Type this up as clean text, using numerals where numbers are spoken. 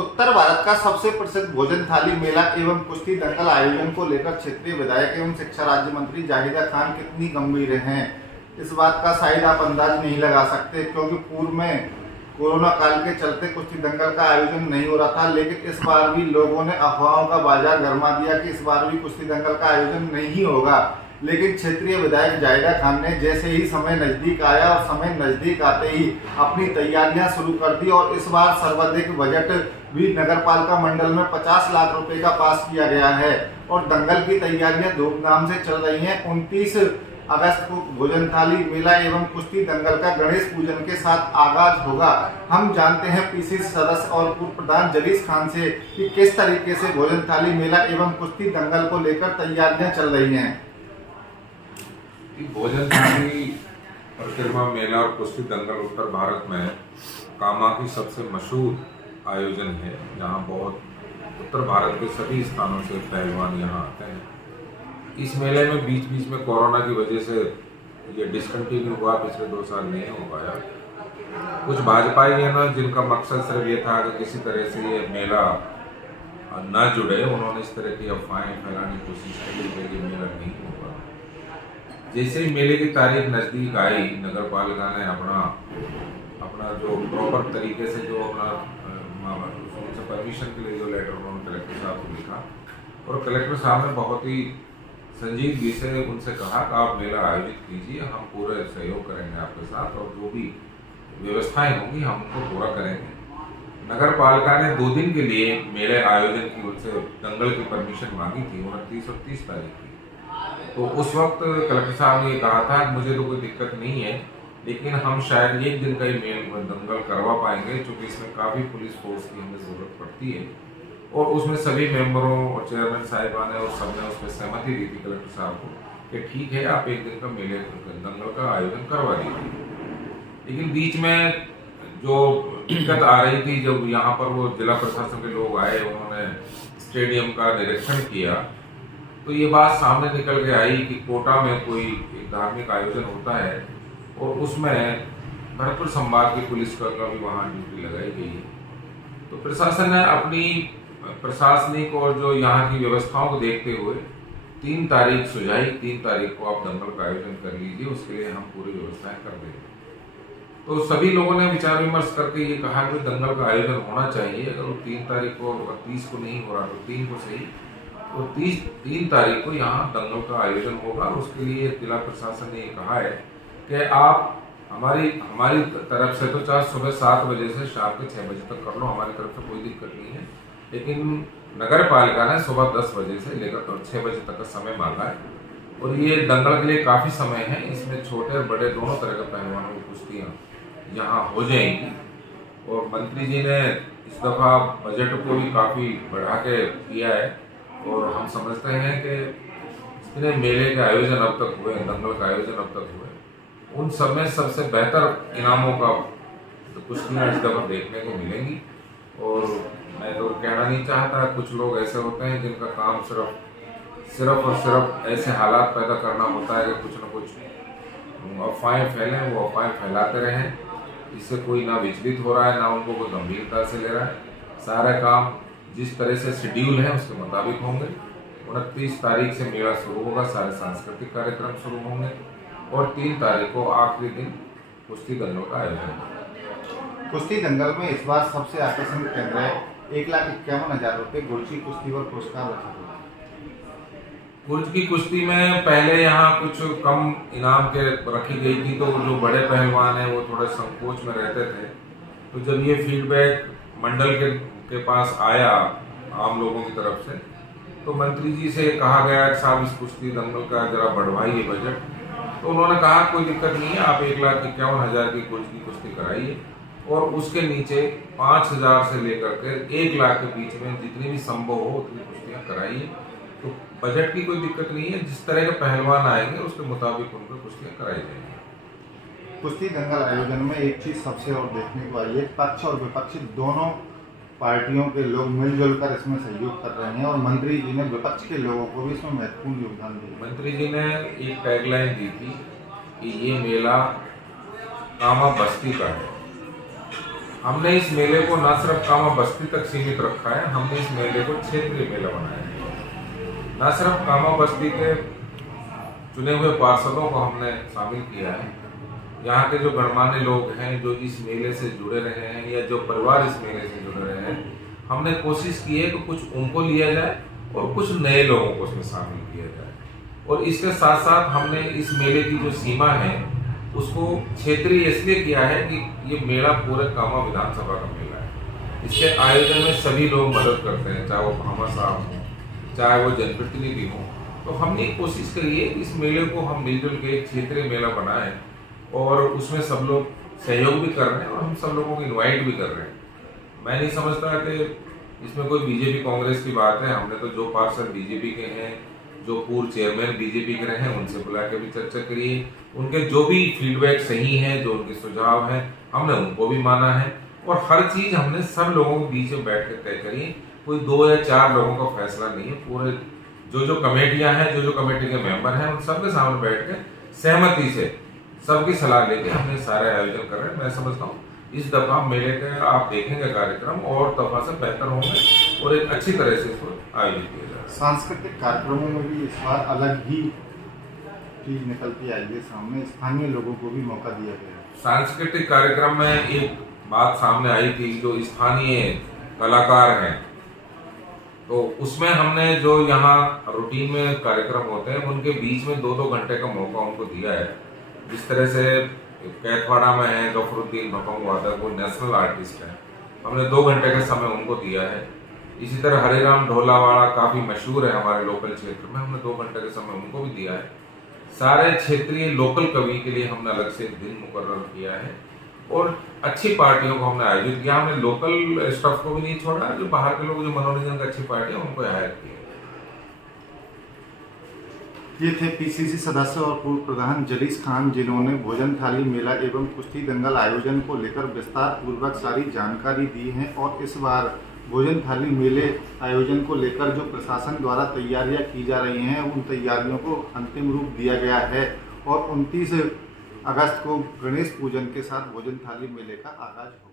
उत्तर भारत का सबसे प्रसिद्ध भोजन थाली मेला एवं कुश्ती दंगल आयोजन को लेकर क्षेत्रीय विधायक एवं शिक्षा राज्य मंत्री जाहिदा खान कितनी गंभीर हैं, इस बात का शायद आप अंदाज नहीं लगा सकते, क्योंकि पूर्व में कोरोना काल के चलते कुश्ती दंगल का आयोजन नहीं हो रहा था। लेकिन इस बार भी लोगों ने अफवाहों का बाजार गरमा दिया कि इस बार भी कुश्ती दंगल का आयोजन नहीं होगा। लेकिन क्षेत्रीय विधायक जाहिदा खान ने जैसे ही समय नजदीक आया और समय नजदीक आते ही अपनी तैयारियां शुरू कर दी और इस बार सर्वाधिक बजट भी नगरपालिका मंडल में 50 लाख रुपए का पास किया गया है और दंगल की तैयारियां धूमधाम से चल रही हैं। 29 अगस्त को भोजन थाली मेला एवं कुश्ती दंगल का गणेश पूजन के साथ आगाज होगा। हम जानते हैं पीसीसी सदस्य और पूर्व प्रधान जलीस खान से कि किस तरीके से भोजन थाली मेला एवं कुश्ती दंगल को लेकर तैयारियां चल रही हैं। भोजन थाली परिक्रमा मेला और कुश्ती दंगल उत्तर भारत में कामा की सबसे मशहूर आयोजन है, जहां बहुत उत्तर भारत के सभी स्थानों से पहलवान यहां आते हैं। इस मेले में बीच बीच में कोरोना की वजह से ये डिसकंटिन्यू हुआ, पिछले 2 साल नहीं हो पाया। कुछ भाजपाई है ना, जिनका मकसद सिर्फ ये था कि किसी तरह से ये मेला न जुड़े, उन्होंने इस तरह की अफवाहें फैलाने की कोशिश की कि ये मेला नहीं होगा। जैसे ही मेले की तारीख नज़दीक आई, नगर पालिका ने अपना जो प्रॉपर तरीके से जो अपना परमिशन के लिए जो लेटर उन्होंने कलेक्टर साहब को लिखा और कलेक्टर साहब ने बहुत ही संजीदगी से उनसे कहा कि आप मेला आयोजित कीजिए, हम पूरे सहयोग करेंगे आपके साथ और जो भी व्यवस्थाएं होंगी हम उनको पूरा करेंगे। नगर पालिका ने 2 दिन के लिए मेले आयोजन की उनसे दंगल की परमिशन मांगी थी, 29 और 30 तारीख की। तो उस वक्त कलेक्टर साहब ने ये कहा था कि मुझे तो कोई दिक्कत नहीं है, लेकिन हम शायद 1 दिन का ही मेल दंगल करवा पाएंगे, क्योंकि इसमें काफ़ी पुलिस फोर्स की हमें ज़रूरत पड़ती है। और उसमें सभी मेंबरों और चेयरमैन साहिबान और सबने उसमें सहमति दी थी कलेक्टर साहब को कि ठीक है, आप 1 दिन का मेले दंगल का आयोजन करवा दीजिए। लेकिन बीच में जो दिक्कत आ रही थी, जब यहाँ पर वो जिला प्रशासन के लोग आए, उन्होंने स्टेडियम का निरीक्षण किया, तो ये बात सामने निकल के आई कि कोटा में कोई एक धार्मिक आयोजन होता है और उसमें भरतपुर संभाग की पुलिस का भी वहाँ ड्यूटी लगाई गई है। तो प्रशासन ने अपनी प्रशासनिक और जो यहाँ की व्यवस्थाओं को देखते हुए 3 तारीख सुझाई, 3 तारीख को आप दंगल का आयोजन कर लीजिए, उसके लिए हम पूरी व्यवस्थाएं कर देंगे। तो सभी लोगों ने विचार विमर्श करके ये कहा कि दंगल का आयोजन होना चाहिए। अगर वो 3 तारीख को और 30 को नहीं हो रहा तो 3 को सही, तो 3 तारीख को यहाँ दंगल का आयोजन होगा। उसके लिए जिला प्रशासन ने ये कहा है कि आप हमारी तरफ से तो चाहे सुबह 7 बजे से शाम के 6 बजे तक कर लो, हमारी तरफ से कोई दिक्कत नहीं है। लेकिन नगर पालिका ने सुबह 10 बजे से लेकर 6 बजे तक का समय मांगा है और ये दंगल के लिए काफ़ी समय है। इसमें छोटे और बड़े दोनों तरह के पहलवानों की कुश्तियाँ यहाँ हो जाएंगी। और मंत्री जी ने इस दफ़ा बजट को भी काफ़ी बढ़ा के किया है और हम समझते हैं कि जितने मेले के आयोजन अब तक हुए, दंगल का आयोजन अब तक हुए, उन सब में सबसे बेहतर इनामों का कुश्तियाँ इस दफ़ा देखने को मिलेंगी। और मैं तो कहना नहीं चाहता, कुछ लोग ऐसे होते हैं जिनका काम सिर्फ और सिर्फ ऐसे हालात पैदा करना होता है कि कुछ न कुछ अफवाहें फैलें, वो अफवाहें फैलाते रहें। इससे कोई ना विचलित हो रहा है, ना उनको कोई गंभीरता से ले रहा है। सारे काम जिस तरह से शेड्यूल है उसके मुताबिक होंगे। 29 तारीख से मेला शुरू होगा, सारे सांस्कृतिक कार्यक्रम शुरू होंगे और 3 तारीख को आखिरी दिन कुश्ती दंगल का आयोजन होगा। कुश्ती दंगल में इस बार सबसे आकर्षण केंद्र है 1,51,000 रुपये गुर्ज की कुश्ती पर पुरस्कार रखा हुआ है। गुर्ज की कुश्ती में पहले यहाँ कुछ कम इनाम के रखी गई थी, तो जो बड़े पहलवान हैं वो थोड़े संकोच में रहते थे। तो जब ये फीडबैक मंडल के पास आया आम लोगों की तरफ से, तो मंत्री जी से कहा गया कि साहब इस कुश्ती दंगल का जरा बढ़वाइए बजट। तो उन्होंने कहा कोई दिक्कत नहीं है, आप 1,51,000 की गुर्ज की कुश्ती कराइए और उसके नीचे 5,000 से लेकर के 1 लाख के बीच में जितनी भी संभव हो उतनी कुश्तियाँ कराइए। तो बजट की कोई दिक्कत नहीं है, जिस तरह के पहलवान आएंगे उसके मुताबिक उनको कुश्तियाँ कराई जाएंगी। कुश्ती दंगल आयोजन में एक चीज़ सबसे और देखने को आई है, पक्ष और विपक्ष दोनों पार्टियों के लोग मिलजुल कर इसमें सहयोग कर रहे हैं और मंत्री जी ने विपक्ष के लोगों को भी इसमें महत्वपूर्ण योगदान दिया। मंत्री जी ने एक टैगलाइन दी थी कि ये मेला कामा बस्ती का है हमने इस मेले को न सिर्फ कामा बस्ती तक सीमित रखा है, हमने इस मेले को क्षेत्रीय मेला बनाया है। न सिर्फ कामा बस्ती के चुने हुए पार्षदों को हमने शामिल किया है, यहाँ के जो गणमान्य लोग हैं जो इस मेले से जुड़े रहे हैं या जो परिवार इस मेले से जुड़े रहे हैं, हमने कोशिश की है कि कुछ उनको लिया जाए और कुछ नए लोगों को उसमें शामिल किया जाए। और इसके साथ साथ हमने इस मेले की जो सीमा है उसको क्षेत्रीय इसलिए किया है कि ये मेला पूरे कामा विधानसभा का मेला है। इसके आयोजन में सभी लोग मदद करते हैं, चाहे वो भामा साहब हों, चाहे वो जनप्रतिनिधि हों। तो हमने कोशिश करी है कि इस मेले को हम मिलजुल के एक क्षेत्रीय मेला बनाएं और उसमें सब लोग सहयोग भी कर रहे हैं और हम सब लोगों को इनवाइट भी कर रहे हैं। मैं नहीं समझता कि इसमें कोई बीजेपी कांग्रेस की बात है। हमने तो जो पार्षद बीजेपी के हैं, जो पूर्व चेयरमैन बीजेपी के रहे हैं, उनसे बुला के भी चर्चा करिए। उनके जो भी फीडबैक सही है, जो उनके सुझाव हैं, हमने उनको भी माना है और हर चीज हमने सब लोगों के बीच में बैठ कर तय करी। कोई 2 या 4 लोगों का फैसला नहीं है। पूरे जो कमेटियां हैं, जो कमेटी के मेंबर हैं, उन सबके सामने बैठ के सहमति से सबकी सलाह लेके हमने सारे आयोजन कर रहे हैं। मैं समझता हूँ इस दफा मेले के आप देखेंगे कार्यक्रम और दफा से बेहतर होंगे और एक अच्छी तरह से इसको आयोजित किया जाएगा। सांस्कृतिक कार्यक्रमों में भी इस बार अलग ही चीज निकलती आई है सामने, स्थानीय लोगों को भी मौका दिया गया है। सांस्कृतिक कार्यक्रम में एक बात सामने आई थी, जो स्थानीय कलाकार हैं, तो उसमें हमने जो यहाँ रूटीन में कार्यक्रम होते हैं उनके बीच में 2-2 घंटे का मौका उनको दिया है। जिस तरह से कैथवाड़ा में है गफरुद्दीन भपंग वादक, वो नेशनल आर्टिस्ट है, हमने 2 घंटे का समय उनको दिया है। इसी तरह हरिराम ढोलावाड़ा काफ़ी मशहूर है हमारे लोकल क्षेत्र में, हमने 2 घंटे का समय उनको भी दिया है। सारे क्षेत्रीय लोकल कवि के लिए हमने अलग से एक दिन मुकर्रर किया है और अच्छी पार्टियों को हमने आयोजित किया। हमने लोकल स्टाफ को भी नहीं छोड़ा, जो बाहर के लोग जो मनोरंजन की अच्छी पार्टी है उनको हायर किया। ये थे पीसीसी सदस्य और पूर्व प्रधान जलीस खान, जिन्होंने भोजन थाली मेला एवं कुश्ती दंगल आयोजन को लेकर विस्तार पूर्वक सारी जानकारी दी है। और इस बार भोजन थाली मेले आयोजन को लेकर जो प्रशासन द्वारा तैयारियां की जा रही हैं, उन तैयारियों को अंतिम रूप दिया गया है और 29 अगस्त को गणेश पूजन के साथ भोजन थाली मेले का आगाज होगा।